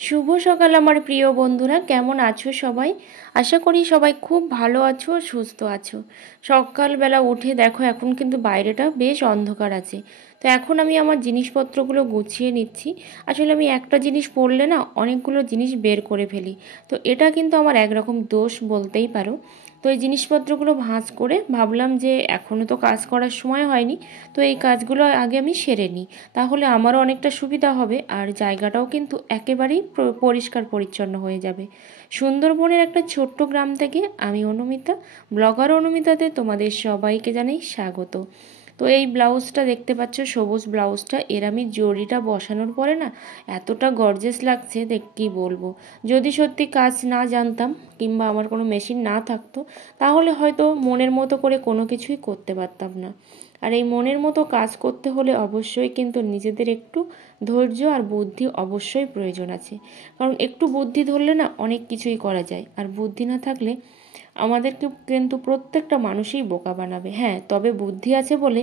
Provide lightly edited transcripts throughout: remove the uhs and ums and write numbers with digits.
শুভ সকাল আমার প্রিয় বন্ধুরা, কেমন আছো সবাই? আশা করি সবাই খুব ভালো আছো, সুস্থ আছো। সকালবেলা উঠে দেখো এখন কিন্তু বাইরেটা বেশ অন্ধকার আছে। তো এখন আমি আমার জিনিসপত্রগুলো গুছিয়ে নিচ্ছি। আসলে আমি একটা জিনিস পরলে না অনেকগুলো জিনিস বের করে ফেলি। তো এটা কিন্তু আমার একরকম দোষ বলতেই পারো। তো এই জিনিসপত্রগুলো ভাঁজ করে ভাবলাম যে এখনও তো কাজ করার সময় হয়নি, তো এই কাজগুলো আগে আমি সেরে নিই, তাহলে আমারও অনেকটা সুবিধা হবে আর জায়গাটাও কিন্তু একেবারেই পরিষ্কার পরিচ্ছন্ন হয়ে যাবে। সুন্দরবনের একটা ছোট্ট গ্রাম থেকে আমি অনুমিতা, ব্লগার অনুমিতাতে তোমাদের সবাইকে জানাই স্বাগত। তো এই ব্লাউজটা দেখতে পাচ্ছ, সবুজ ব্লাউজটা, এর আমি জরিটা বসানোর পরে না এতটা গর্জেস লাগছে দেখ কি বলবো। যদি সত্যি কাজ না জানতাম কিংবা আমার কোনো মেশিন না থাকতো, তাহলে হয়তো মনের মতো করে কোনো কিছুই করতে পারতাম না। আর এই মনের মতো কাজ করতে হলে অবশ্যই কিন্তু নিজেদের একটু ধৈর্য আর বুদ্ধি অবশ্যই প্রয়োজন আছে। কারণ একটু বুদ্ধি ধরলে না অনেক কিছুই করা যায়, আর বুদ্ধি না থাকলে আমাদেরকে কিন্তু প্রত্যেকটা মানুষই বোকা বানাবে। হ্যাঁ, তবে বুদ্ধি আছে বলে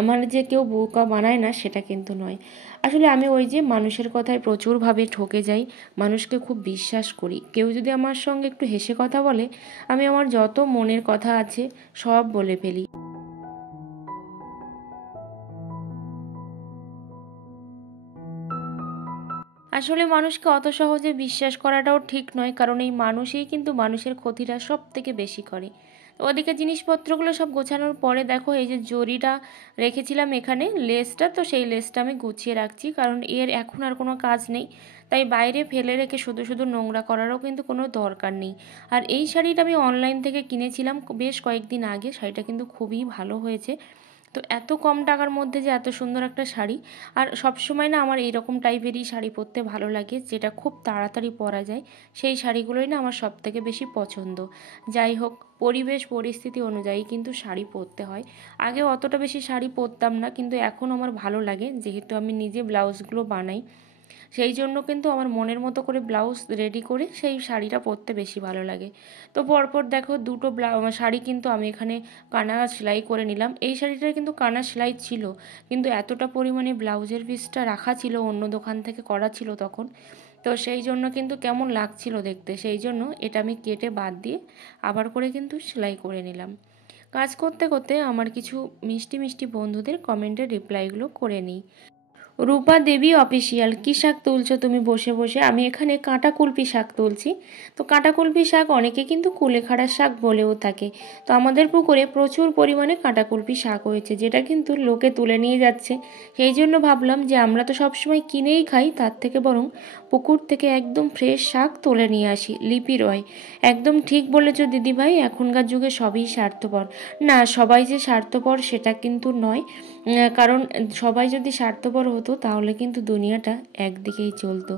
আমার যে কেউ বোকা বানায় না সেটা কিন্তু নয়। আসলে আমি ওই যে মানুষের কথায় প্রচুরভাবে ঠকে যাই, মানুষকে খুব বিশ্বাস করি। কেউ যদি আমার সঙ্গে একটু হেসে কথা বলে, আমি আমার যত মনের কথা আছে সব বলে ফেলি। আসলে মানুষকে অত সহজে বিশ্বাস করাটাও ঠিক নয়, কারণ এই মানুষই কিন্তু মানুষের ক্ষতিটা সব থেকে বেশি করে। তো ওদিকে জিনিসপত্রগুলো সব গোছানোর পরে দেখো এই যে জরিটা রেখেছিলাম এখানে, লেসটা, তো সেই লেসটা আমি গুছিয়ে রাখছি, কারণ এর এখন আর কোনো কাজ নেই। তাই বাইরে ফেলে রেখে শুধু শুধু নোংরা করারও কিন্তু কোনো দরকার নেই। আর এই শাড়িটা আমি অনলাইন থেকে কিনেছিলাম বেশ কয়েকদিন আগে, শাড়িটা কিন্তু খুবই ভালো হয়েছে। তো এত কম টাকার মধ্যে যে এত সুন্দর একটা শাড়ি, আর সবসময় না আমার এইরকম টাইপেরই শাড়ি পরতে ভালো লাগে, যেটা খুব তাড়াতাড়ি পরা যায়, সেই শাড়িগুলোই না আমার সব থেকে বেশি পছন্দ। যাই হোক, পরিবেশ পরিস্থিতি অনুযায়ী কিন্তু শাড়ি পরতে হয়। আগে অতটা বেশি শাড়ি পরতাম না, কিন্তু এখন আমার ভালো লাগে, যেহেতু আমি নিজে ব্লাউজগুলো বানাই, সেই জন্য কিন্তু আমার মনের মতো করে ব্লাউজ রেডি করে সেই শাড়িটা পরতে বেশি ভালো লাগে। তো পরপর দেখো দুটো শাড়ি কিন্তু আমি এখানে কানা সেলাই করে নিলাম। এই শাড়িটার কিন্তু কানা সেলাই ছিল, কিন্তু এতটা পরিমাণে ব্লাউজের পিসটা রাখা ছিল, অন্য দোকান থেকে করা ছিল তখন, তো সেই জন্য কিন্তু কেমন লাগছিল দেখতে, সেই জন্য এটা আমি কেটে বাদ দিয়ে আবার করে কিন্তু সেলাই করে নিলাম। কাজ করতে করতে আমার কিছু মিষ্টি মিষ্টি বন্ধুদের কমেন্টের রিপ্লাইগুলো করে নিই। রূপা দেবী অফিসিয়াল, কী শাক তুলছো তুমি বসে বসে? আমি এখানে কাঁটাকুলপি শাক তুলছি। তো কাঁটাকুলপি শাক অনেকে কিন্তু কুলেখাড়া শাক বলেও থাকে। তো আমাদের পুকুরে প্রচুর পরিমাণে কাঁটাকুলপি শাক হয়েছে, যেটা কিন্তু লোকে তুলে নিয়ে যাচ্ছে। সেই জন্য ভাবলাম যে আমরা তো সবসময় কিনেই খাই, তার থেকে বরং পুকুর থেকে একদম ফ্রেশ শাক তুলে নিয়ে আসি। লিপি রয়, একদম ঠিক বলেছো দিদিভাই, এখনকার যুগে সবই স্বার্থপর। না, সবাই যে স্বার্থপর সেটা কিন্তু নয়। কারণ সবাই যদি স্বার্থপর হতো তাহলে কিন্তু দুনিয়াটা একদিকেই চলতো।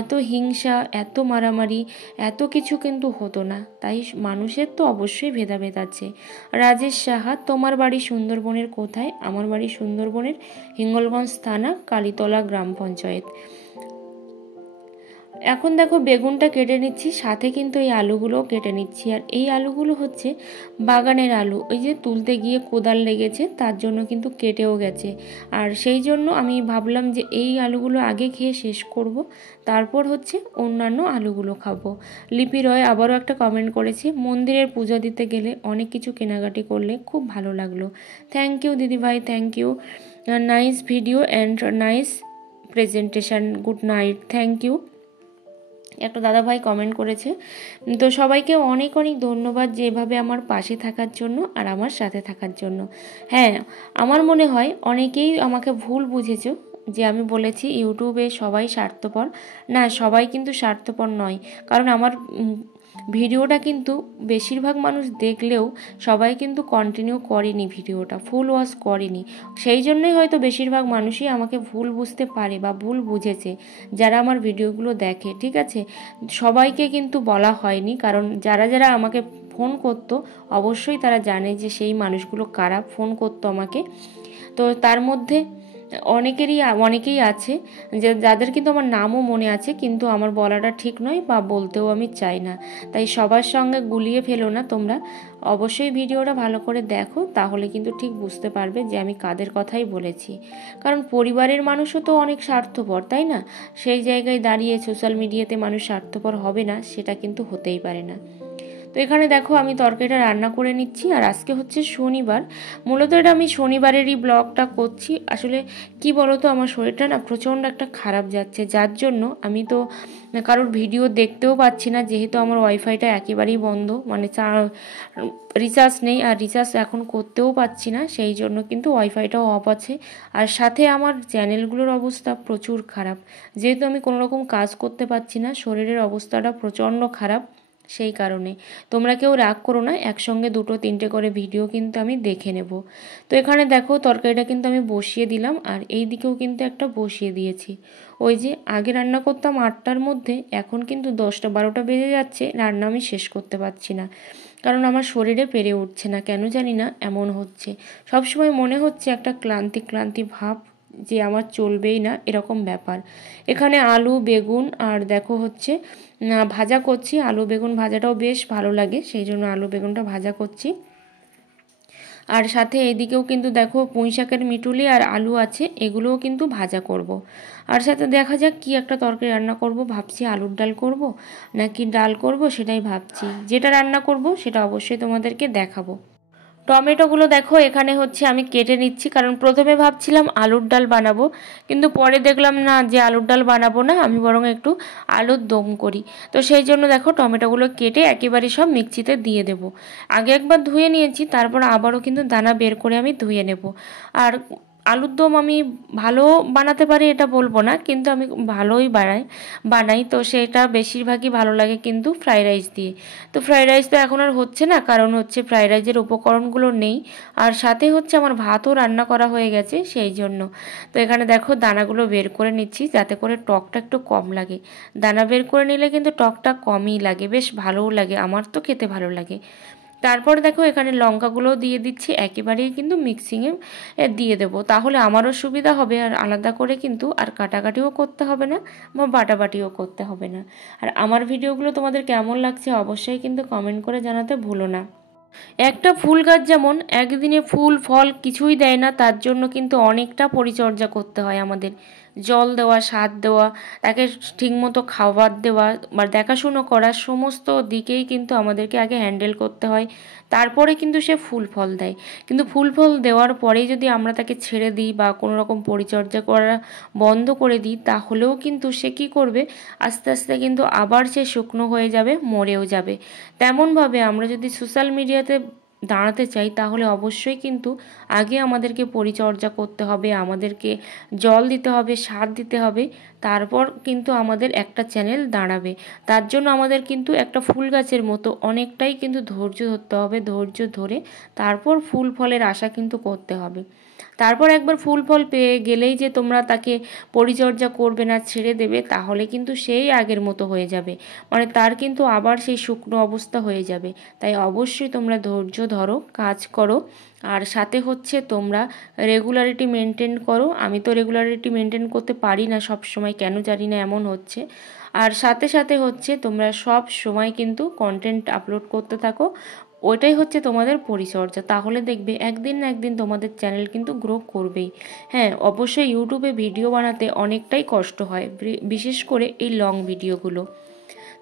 এত হিংসা, এত মারামারি, এত কিছু কিন্তু হতো না। তাই মানুষের তো অবশ্যই ভেদাভেদ আছে। রাজেশ সাহা, তোমার বাড়ি সুন্দরবনের কোথায়? আমার বাড়ি সুন্দরবনের হিঙ্গলগঞ্জ থানা, কালীতলা গ্রাম পঞ্চায়েত। এখন দেখো বেগুনটা কেটে নিচ্ছি, সাথে কিন্তু এই আলুগুলোও কেটে নিচ্ছি। আর এই আলুগুলো হচ্ছে বাগানের আলু, ওই যে তুলতে গিয়ে কোদাল লেগেছে, তার জন্য কিন্তু কেটেও গেছে। আর সেই জন্য আমি ভাবলাম যে এই আলুগুলো আগে খেয়ে শেষ করব, তারপর হচ্ছে অন্যান্য আলুগুলো খাবো। লিপি রয় আবারও একটা কমেন্ট করেছে, মন্দিরের পূজা দিতে গেলে অনেক কিছু কেনাকাটি করলে খুব ভালো লাগলো। থ্যাংক ইউ দিদিভাই, thank you. Nice video and nice presentation, good night, thank you. একটা দাদাভাই কমেন্ট করেছে। তো সবাইকে অনেক অনেক ধন্যবাদ যেভাবে আমার পাশে থাকার জন্য আর আমার সাথে থাকার জন্য। হ্যাঁ, আমার মনে হয় অনেকেই আমাকে ভুল বুঝেছো যে আমি বলেছি ইউটিউবে সবাই স্বার্থপর। না, সবাই কিন্তু স্বার্থপর নয়, কারণ আমার ভিডিওটা কিন্তু বেশিরভাগ মানুষ দেখলেও সবাই কিন্তু কন্টিনিউ করেনি, ভিডিওটা ফুল ওয়াচ করেনি। সেই জন্যই হয়তো বেশিরভাগ মানুষই আমাকে ভুল বুঝতে পারে বা ভুল বুঝেছে যারা আমার ভিডিওগুলো দেখে। ঠিক আছে, সবাইকে কিন্তু বলা হয়নি, কারণ যারা যারা আমাকে ফোন করতো অবশ্যই তারা জানে যে সেই মানুষগুলো কারা ফোন করতো আমাকে। তো তার মধ্যে অনেকেই আছে যাদের কিন্তু আমার নামও মনে আছে, কিন্তু আমার বলাটা ঠিক নয় বা বলতেও আমি চাই না। তাই সবার সঙ্গে গুলিয়ে ফেলো না তোমরা। অবশ্যই ভিডিওটা ভালো করে দেখো, তাহলে কিন্তু ঠিক বুঝতে পারবে যে আমি কাদের কথাই বলেছি। কারণ পরিবারের মানুষও তো অনেক স্বার্থপর, তাই না? সেই জায়গায় দাঁড়িয়ে সোশ্যাল মিডিয়াতে মানুষ স্বার্থপর হবে না, সেটা কিন্তু হতেই পারে না। তো এখানে দেখো আমি তরকারিটা রান্না করে নিচ্ছি। আর আজকে হচ্ছে শনিবার, মূলত এটা আমি শনিবারেরই ব্লগটা করছি। আসলে কি বলো তো, আমার শরীরটা না প্রচণ্ড একটা খারাপ যাচ্ছে, যার জন্য আমি তো কারোর ভিডিও দেখতেও পাচ্ছি না, যেহেতু আমার ওয়াইফাইটা একেবারেই বন্ধ, মানে রিচার্জ নেই, আর রিচার্জ এখন করতেও পাচ্ছি না, সেই জন্য কিন্তু ওয়াইফাইটাও অফ আছে। আর সাথে আমার চ্যানেলগুলোর অবস্থা প্রচুর খারাপ, যেহেতু আমি কোনো রকম কাজ করতে পারছি না, শরীরের অবস্থাটা প্রচণ্ড খারাপ, সেই কারণে তোমরা কেউ রাগ করো না, একসঙ্গে 2-3টে করে ভিডিও কিন্তু আমি দেখে নেব। তো এখানে দেখো তরকারিটা কিন্তু আমি বসিয়ে দিলাম, আর এই দিকেও কিন্তু একটা বসিয়ে দিয়েছি। ওই যে আগে রান্না করতাম 8টার মধ্যে, এখন কিন্তু 10টা-12টা বেজে যাচ্ছে, রান্না আমি শেষ করতে পারছি না, কারণ আমার শরীরে পেরে উঠছে না, কেন জানি না এমন হচ্ছে। সবসময় মনে হচ্ছে একটা ক্লান্তি ক্লান্তি ভাব, যে আমার চলবেই না, এরকম ব্যাপার। এখানে আলু বেগুন আর দেখো হচ্ছে ভাজা করছি। আলু বেগুন ভাজাটাও বেশ ভালো লাগে, সেই জন্য আলু বেগুনটা ভাজা করছি। আর সাথে এদিকেও কিন্তু দেখো পুঁইশাকের মিটুলি আর আলু আছে, এগুলোও কিন্তু ভাজা করব। আর সাথে দেখা যাক কি একটা তরকারি রান্না করব, ভাবছি আলুর ডাল করব নাকি ডাল করব, সেটাই ভাবছি। যেটা রান্না করব সেটা অবশ্যই তোমাদেরকে দেখাবো। টমেটোগুলো দেখো এখানে হচ্ছে আমি কেটে নিচ্ছি, কারণ প্রথমে ভাবছিলাম আলুর ডাল বানাবো, কিন্তু পরে দেখলাম না, যে আলুর ডাল বানাবো না, আমি বরং একটু আলুর দম করি। তো সেই জন্য দেখো টমেটোগুলো কেটে একেবারে সব মিক্সিতে দিয়ে দেবো। আগে একবার ধুয়ে নিয়েছি, তারপর আবারও কিন্তু দানা বের করে আমি ধুয়ে নেব। আর আলুর দম আমি ভালো বানাতে পারি এটা বলবো না, কিন্তু আমি ভালোই বানাই তো সেটা বেশিরভাগই ভালো লাগে কিন্তু ফ্রাইড রাইস দিয়ে। তো ফ্রাইড রাইস তো এখন আর হচ্ছে না, কারণ হচ্ছে ফ্রাইড রাইসের উপকরণগুলো নেই, আর সাথে হচ্ছে আমার ভাতও রান্না করা হয়ে গেছে, সেই জন্য। তো এখানে দেখো দানাগুলো বের করে নিচ্ছি, যাতে করে টকটা একটু কম লাগে। দানা বের করে নিলে কিন্তু টকটা কমই লাগে, বেশ ভালোও লাগে, আমার তো খেতে ভালো লাগে। তারপর দেখো এখানে লঙ্কাগুলোও দিয়ে দিচ্ছি, একেবারেই কিন্তু মিক্সিংয়ে দিয়ে দেবো, তাহলে আমারও সুবিধা হবে, আর আলাদা করে কিন্তু আর কাটাকাটিও করতে হবে না বা বাটাবাটিও করতে হবে না। আর আমার ভিডিওগুলো তোমাদের কেমন লাগছে অবশ্যই কিন্তু কমেন্ট করে জানাতে ভুলো না। একটা ফুল গাছ যেমন একদিনে ফুল ফল কিছুই দেয় না, তার জন্য কিন্তু অনেকটা পরিচর্যা করতে হয় আমাদের। জল দেওয়া, সার দেওয়া, তাকে ঠিকমতো খাবার দেওয়া বা দেখাশুনো করা, সমস্ত দিকেই কিন্তু আমাদেরকে আগে হ্যান্ডেল করতে হয়, তারপরে কিন্তু সে ফুল ফল দেয়। কিন্তু ফুল ফল দেওয়ার পরেই যদি আমরা তাকে ছেড়ে দিই বা কোনো রকম পরিচর্যা করা বন্ধ করে দিই, তাহলেও কিন্তু সে কী করবে, আস্তে আস্তে কিন্তু আবার সে শুকনো হয়ে যাবে, মরেও যাবে। তেমনভাবে আমরা যদি সোশ্যাল মিডিয়াতে দাঁড়াতে চাই, তাহলে অবশ্যই কিন্তু আগে আমাদেরকে পরিচর্যা করতে হবে, আমাদেরকে জল দিতে হবে, সার দিতে হবে, তারপর কিন্তু আমাদের একটা চ্যানেল দাঁড়াবে। তার জন্য আমাদের কিন্তু একটা ফুল গাছের মতো অনেকটাই কিন্তু ধৈর্য ধরতে হবে, ধৈর্য ধরে তারপর ফুল ফলের আশা কিন্তু করতে হবে। তারপর একবার ফুল ফল পেয়ে গেলেই যে তোমরা তাকে পরিচর্যা করবে না, ছেড়ে দেবে, তাহলে কিন্তু সেই আগের মতো হয়ে যাবে, মানে তার কিন্তু আবার সেই শুকনো অবস্থা হয়ে যাবে। তাই অবশ্যই তোমরা ধৈর্য ধরো, কাজ করো, আর সাথে হচ্ছে তোমরা রেগুলারিটি মেনটেন করো। আমি তো রেগুলারিটি মেনটেন করতে পারি না সব সময়, কেন জানি না এমন হচ্ছে। আর সাথে সাথে হচ্ছে তোমরা সব সময় কিন্তু কন্টেন্ট আপলোড করতে থাকো, ওইটাই হচ্ছে তোমাদের পরিচর্যা, তাহলে দেখবে একদিন না একদিন তোমাদের চ্যানেল কিন্তু গ্রো করবেই। হ্যাঁ, অবশ্যই ইউটিউবে ভিডিও বানাতে অনেকটাই কষ্ট হয়, বিশেষ করে এই লং ভিডিওগুলো।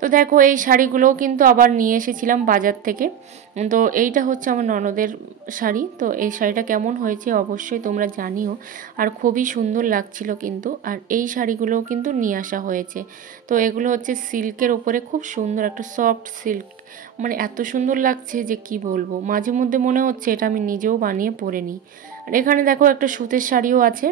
তো দেখো এই শাড়িগুলোও কিন্তু আবার নিয়ে এসেছিলাম বাজার থেকে। তো এইটা হচ্ছে আমার ননদের শাড়ি, তো এই শাড়িটা কেমন হয়েছে অবশ্যই তোমরা জানিও, আর খুবই সুন্দর লাগছিল কিন্তু। আর এই শাড়িগুলোও কিন্তু নিয়ে আসা হয়েছে। তো এগুলো হচ্ছে সিল্কের ওপরে, খুব সুন্দর একটা সফট সিল্ক, মানে এত সুন্দর লাগছে যে কি বলবো, মাঝে মধ্যে মনে হচ্ছে এটা আমি নিজেও বানিয়ে পরে নিই। আর এখানে দেখো একটা সুতির শাড়িও আছে।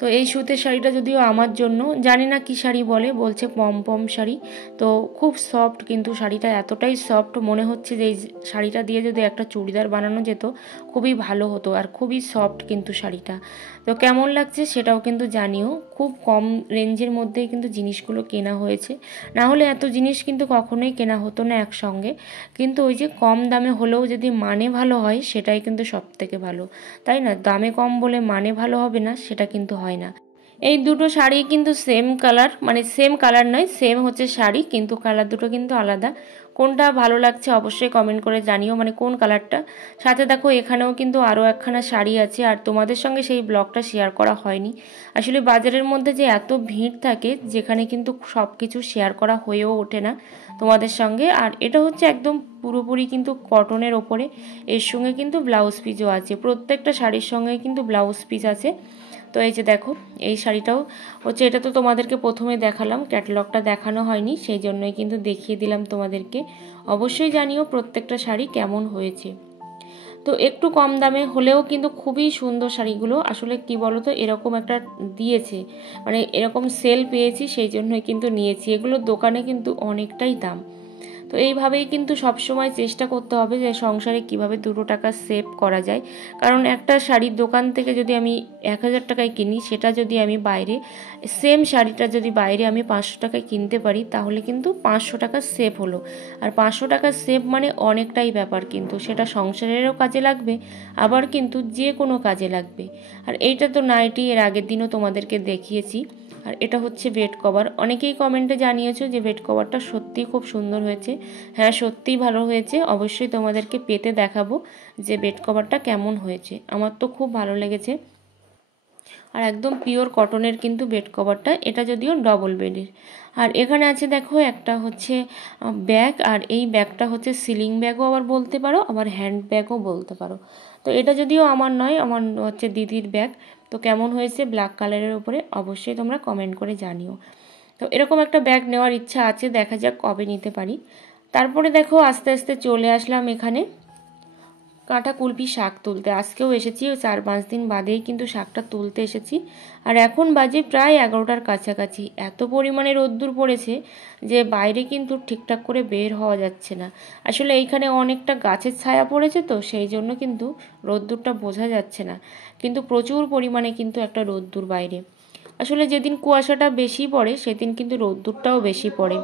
তো তো এই সুতির শাড়িটা যদিও আমার জন্য, জানি না কি শাড়ি বলে, বলছে পম শাড়ি। তো খুব সফট, কিন্তু শাড়িটা এতটাই সফট মনে হচ্ছে যে এই শাড়িটা দিয়ে যদি একটা চুড়িদার বানানো যেত খুবই ভালো হতো, আর খুবই সফট কিন্তু শাড়িটা। তো কেমন লাগছে সেটাও কিন্তু জানিও। খুব কম রেঞ্জের মধ্যেই কিন্তু জিনিসগুলো কেনা হয়েছে, না হলে এত জিনিস কিন্তু কখনোই কেনা হতো না একসঙ্গে। কিন্তু ওই যে কম দামে হলেও যদি মানে ভালো হয় সেটাই কিন্তু সব থেকে ভালো, তাই না? দামে কম বলে মানে ভালো হবে না সেটা কিন্তু হয় না। এই দুটো শাড়ি কিন্তু সেম কালার, মানে সেম কালার নয়, সেম হচ্ছে শাড়ি, কিন্তু কালার দুটো কিন্তু আলাদা। কোনটা ভালো লাগছে অবশ্যই কমেন্ট করে জানিও, মানে কোন কালারটা। সাথে দেখো এখানেও কিন্তু আরও একখানা শাড়ি আছে, আর তোমাদের সঙ্গে সেই ব্লগটা শেয়ার করা হয়নি। আসলে বাজারের মধ্যে যে এত ভিড় থাকে, যেখানে কিন্তু সব কিছু শেয়ার করা হয়েও ওঠে না তোমাদের সঙ্গে। আর এটা হচ্ছে একদম পুরোপুরি কিন্তু কটনের ওপরে, এর সঙ্গে কিন্তু ব্লাউজ পিসও আছে, প্রত্যেকটা শাড়ির সঙ্গে কিন্তু ব্লাউজ পিস আছে। তো এই যে দেখো এই শাড়িটাও হচ্ছে, এটা তো তোমাদেরকে প্রথমে দেখালাম, ক্যাটালগটা দেখানো হয়নি, সেই জন্যই কিন্তু দেখিয়ে দিলাম তোমাদেরকে। অবশ্যই জানিও প্রত্যেকটা শাড়ি কেমন হয়েছে। তো একটু কম দামে হলেও কিন্তু খুবই সুন্দর শাড়িগুলো। আসলে কি বলো তো, এরকম একটা দিয়েছে, মানে এরকম সেল পেয়েছি সেই জন্যই কিন্তু নিয়েছি। এগুলো দোকানে কিন্তু অনেকটাই দাম। তো এইভাবেই কিন্তু সবসময় চেষ্টা করতে হবে যে সংসারে কিভাবে 2 টাকা সেভ করা যায়। কারণ একটা শাড়ির দোকান থেকে যদি আমি 1000 টাকায় কিনি, সেটা যদি আমি বাইরে, সেম শাড়িটা যদি বাইরে আমি 500 টাকায় কিনতে পারি, তাহলে কিন্তু 500 টাকা সেভ হলো। আর 500 টাকা সেভ মানে অনেকটাই ব্যাপার, কিন্তু সেটা সংসারেরও কাজে লাগবে, আবার কিন্তু যে কোনো কাজে লাগবে। আর এইটা তো নাইটি, এর আগের দিনও তোমাদেরকে দেখিয়েছি। আর এটা হচ্ছে বেড কভার। অনেকেই কমেন্টে জানিয়েছো যে বেড কভারটা সত্যিই খুব সুন্দর হয়েছে। হ্যাঁ, সত্যিই ভালো হয়েছে। অবশ্যই তোমাদেরকে পেতে দেখাবো যে বেড কভারটা কেমন হয়েছে। আমার তো খুব ভালো লেগেছে। আর একদম পিওর কটনের কিন্তু বেড কভারটা, এটা যদিও ডবল বেডের। আর এখানে আছে দেখো একটা হচ্ছে ব্যাগ, আর এই ব্যাগটা হচ্ছে সিলিং ব্যাগও আবার বলতে পারো, আবার হ্যান্ড ব্যাগও বলতে পারো। তো এটা যদিও আমার নয়, আমার হচ্ছে দিদির ব্যাগ। তো কেমন হয়েছে ব্ল্যাক কালারের উপরে অবশ্যই তোমরা কমেন্ট করে জানিও। তো এরকম একটা ব্যাগ নেওয়ার ইচ্ছা আছে, দেখা যাক কবে নিতে পারি। তারপরে দেখো আস্তে আস্তে চলে আসলাম এখানে কাঁটা কুলপি শাক তুলতে। আজকেও এসেছি, 4-5 দিন বাদেই কিন্তু শাকটা তুলতে এসেছি। আর এখন বাজে প্রায় 11টার কাছাকাছি। এত পরিমাণে রোদ্দুর পড়েছে যে বাইরে কিন্তু ঠিকঠাক করে বের হওয়া যাচ্ছে না। আসলে এইখানে অনেকটা গাছের ছায়া পড়েছে, তো সেই জন্য কিন্তু রোদ্দুরটা বোঝা যাচ্ছে না, কিন্তু প্রচুর পরিমাণে কিন্তু একটা রোদ্দুর বাইরে। আসলে যেদিন কুয়াশাটা বেশি পড়ে সেদিন কিন্তু রোদ্দুরটাও বেশি পড়ে।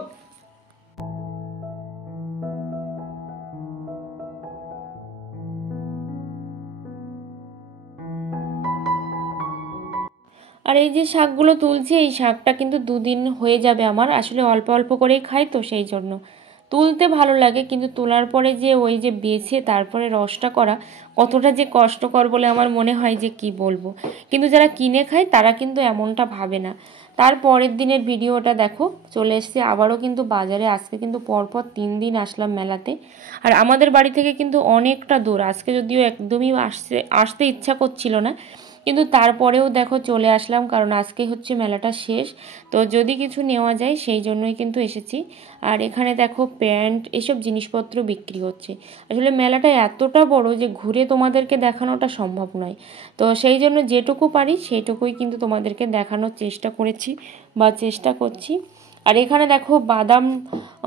আর এই যে শাকগুলো তুলছি, এই শাকটা কিন্তু 2 দিন হয়ে যাবে আমার। আসলে অল্প অল্প করেই খাই, তো সেই জন্য তুলতে ভালো লাগে, কিন্তু তোলার পরে যে ওই যে বেছে তারপরে রসটা করা কতটা যে কষ্টকর বলে আমার মনে হয় যে কি বলবো। কিন্তু যারা কিনে খায় তারা কিন্তু এমনটা ভাবে না। তারপরের দিনের ভিডিওটা দেখো, চলে এসছে আবারও কিন্তু বাজারে। আজকে কিন্তু পরপর 3 দিন আসলাম মেলাতে। আর আমাদের বাড়ি থেকে কিন্তু অনেকটা দূর, আজকে যদিও একদমই আসতে ইচ্ছা করছিল না, কিন্তু তারপরেও দেখো চলে আসলাম, কারণ আজকে হচ্ছে মেলাটা শেষ। তো যদি কিছু নেওয়া যায় সেই জন্যই কিন্তু এসেছি। আর এখানে দেখো প্যান্ট, এসব জিনিসপত্র বিক্রি হচ্ছে। আসলে মেলাটা এতটা বড় যে ঘুরে তোমাদেরকে দেখানোটা সম্ভব নয়। তো সেই জন্য যেটুকু পারি সেইটুকুই কিন্তু তোমাদেরকে দেখানোর চেষ্টা করেছি বা চেষ্টা করছি। আর এখানে দেখো বাদাম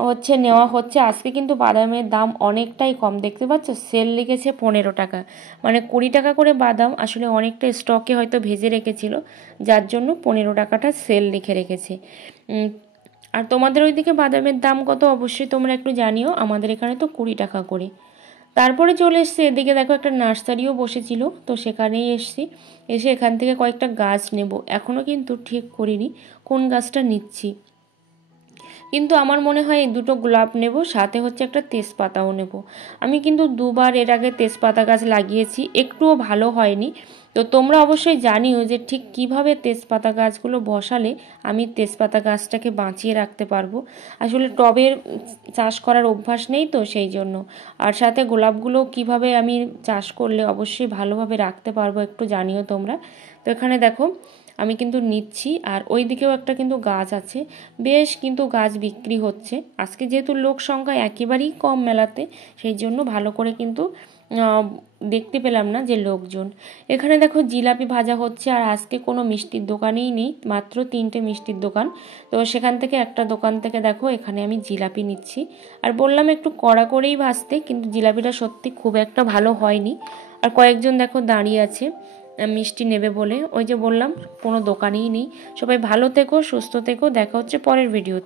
হচ্ছে নেওয়া হচ্ছে। আজকে কিন্তু বাদামের দাম অনেকটাই কম, দেখতে পাচ্ছ সেল লিখেছে 15 টাকা, মানে 20 টাকা করে বাদাম। আসলে অনেকটা স্টকে হয়তো ভেজে রেখেছিল, যার জন্য 15 টাকাটা সেল লিখে রেখেছে। আর তোমাদের ওইদিকে বাদামের দাম কত অবশ্যই তোমরা একটু জানিও। আমাদের এখানে তো 20 টাকা করে। তারপরে চলে এসছি এদিকে, দেখো একটা নার্সারিও বসেছিল, তো সেখানেই এসছি। এসে এখান থেকে কয়েকটা গাছ নেব। এখনও কিন্তু ঠিক করিনি কোন গাছটা নিচ্ছি, কিন্তু আমার মনে হয় এই দুটো গোলাপ নেব, সাথে হচ্ছে একটা তেজপাতাও নেব। আমি কিন্তু 2বার এর আগে তেজপাতা গাছ লাগিয়েছি, একটুও ভালো হয়নি। তো তোমরা অবশ্যই জানিও যে ঠিক কিভাবে তেজপাতা গাছগুলো বসালে আমি তেজপাতা গাছটাকে বাঁচিয়ে রাখতে পারবো। আসলে টবের চাষ করার অভ্যাস নেই, তো সেই জন্য। আর সাথে গোলাপগুলো কিভাবে আমি চাষ করলে অবশ্যই ভালোভাবে রাখতে পারবো একটু জানিও তোমরা। তো এখানে দেখো আমি কিন্তু নিচ্ছি। আর ওই দিকেও একটা কিন্তু গাছ আছে, বেশ কিন্তু গাছ বিক্রি হচ্ছে। আজকে যেহেতু লোক সংখ্যা একেবারেই কম মেলাতে, সেই জন্য ভালো করে কিন্তু দেখতে পেলাম না যে লোকজন। এখানে দেখো জিলাপি ভাজা হচ্ছে, আর আজকে কোনো মিষ্টির দোকানেই নেই, মাত্র 3টে মিষ্টির দোকান। তো সেখান থেকে একটা দোকান থেকে দেখো এখানে আমি জিলাপি নিচ্ছি। আর বললাম একটু কড়া করেই ভাজতে, কিন্তু জিলাপিটা সত্যি খুব একটা ভালো হয়নি। আর কয়েকজন দেখো দাঁড়িয়ে আছে মিষ্টি নেবে বলে। ওই যে বললাম কোনো দোকানেই নেই। সবাই ভালো থেকো, সুস্থ থেকো, দেখা হচ্ছে পরের ভিডিও।